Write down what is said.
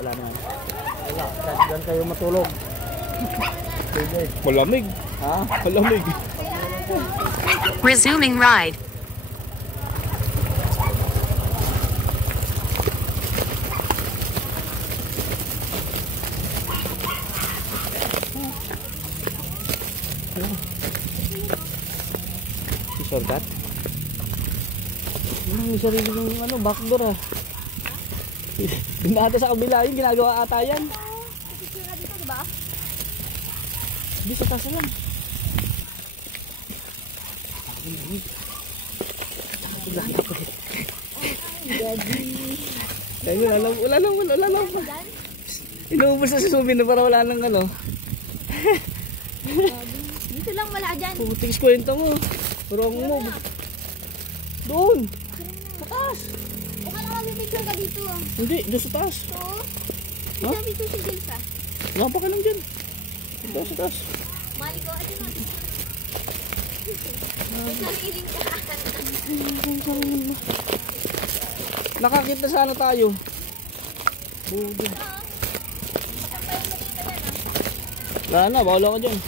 Wala naman. Wala. Diyan kayo matulog. Malamig. Ha? Malamig. Resuming ride. Shortcut? May sarili ng ano, backdoor ha. Binata sa kabila yun, ginagawa ata yan. Picture dito, diba? Hindi sa tasa lang. Wala lang. Inuubos na si Subin na para wala nang ano. Dito lang wala dyan. Putik kwenta mo. Wrong move. Doon. Sa taas. Baka naman may picture ka dito. Hindi, doon sa taas. Oo. Ha? May picture si Jelsa. Wala pa ka lang dyan. Doon sa taas. Mali ko, ito na. May sariling ka. Nakakita sana tayo. Budo. Wala na, bawala ka dyan.